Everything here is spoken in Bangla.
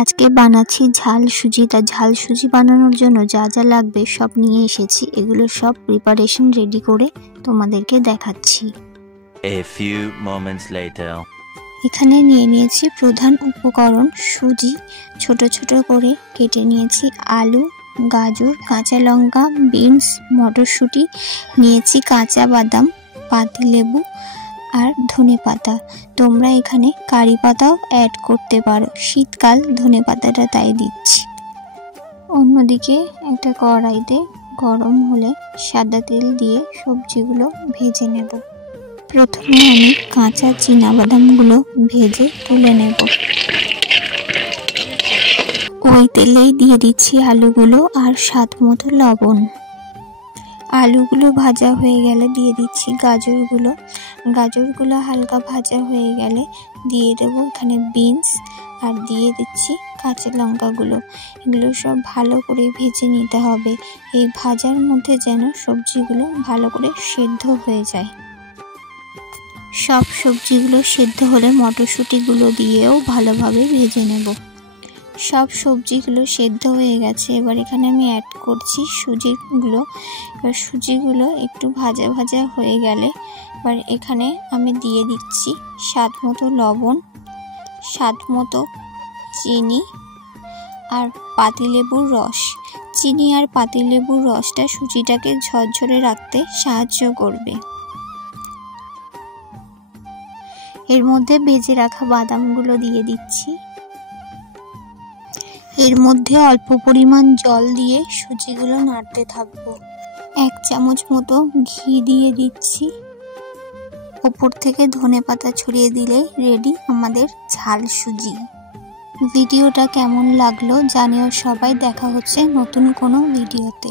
আজকে বানাচ্ছি ঝাল সুজি। তা ঝাল সুজি বানানোর জন্য যা যা লাগবে সব নিয়ে এসেছি। এগুলো সব প্রিপারেশন রেডি করে তোমাদেরকে দেখাচ্ছি। A few moments later. এখানে নিয়ে নিয়েছি প্রধান উপকরণ সুজি, ছোট ছোট করে কেটে নিয়েছি আলু, গাজর, কাঁচা লঙ্কা, বিনস, মটরশুঁটি, নিয়েছি কাঁচা বাদাম, পাতিলেবু আর ধনেপাতা। তোমরা এখানে কারি পাতাও অ্যাড করতে পারো, শীতকাল ধনেপাতাটা তাই দিচ্ছি। অন্যদিকে একটা কড়াইতে গরম হলে সাদা তেল দিয়ে সবজিগুলো ভেজে নেব। প্রথমে আমি কাঁচা চীনাবাদামগুলো ভেজে তুলে নেব। ওই তেলেই দিয়ে দিচ্ছি আলুগুলো আর স্বাদ মতো লবণ। আলুগুলো ভাজা হয়ে গেলে দিয়ে দিচ্ছি গাজরগুলো। গাজরগুলো হালকা ভাজা হয়ে গেলে দিয়ে দেবো এখানে বিনস আর দিয়ে দিচ্ছি কাঁচা লঙ্কাগুলো। এগুলো সব ভালো করে ভেজে নিতে হবে। এই ভাজার মধ্যে যেন সবজিগুলো ভালো করে সেদ্ধ হয়ে যায়। সব সবজিগুলো সেদ্ধ হলে মটরশুঁটিগুলো দিয়েও ভালোভাবে ভেজে নেব। সব সবজিগুলো সেদ্ধ হয়ে গেছে। এবার এখানে আমি অ্যাড করছি সুজিগুলো। এবার সুজিগুলো একটু ভাজা ভাজা হয়ে গেলে এবার এখানে আমি দিয়ে দিচ্ছি স্বাদ মতো লবণ, স্বাদ মতো চিনি আর পাতিলেবুর রস। চিনি আর পাতিলেবুর রসটা সুজিটাকে ঝরঝরে রাখতে সাহায্য করবে। এর মধ্যে ভেজে রাখা বাদামগুলো দিয়ে দিচ্ছি। এর মধ্যে অল্প পরিমাণ জল দিয়ে সুজিগুলো নাড়তে থাকবো। 1 চামচ মতো ঘি দিয়ে দিচ্ছি। উপর থেকে ধনেপাতা ছড়িয়ে দিলে রেডি আমাদের ঝাল সুজি। ভিডিওটা কেমন লাগলো জানিও সবাই। দেখা হচ্ছে নতুন কোনো ভিডিওতে।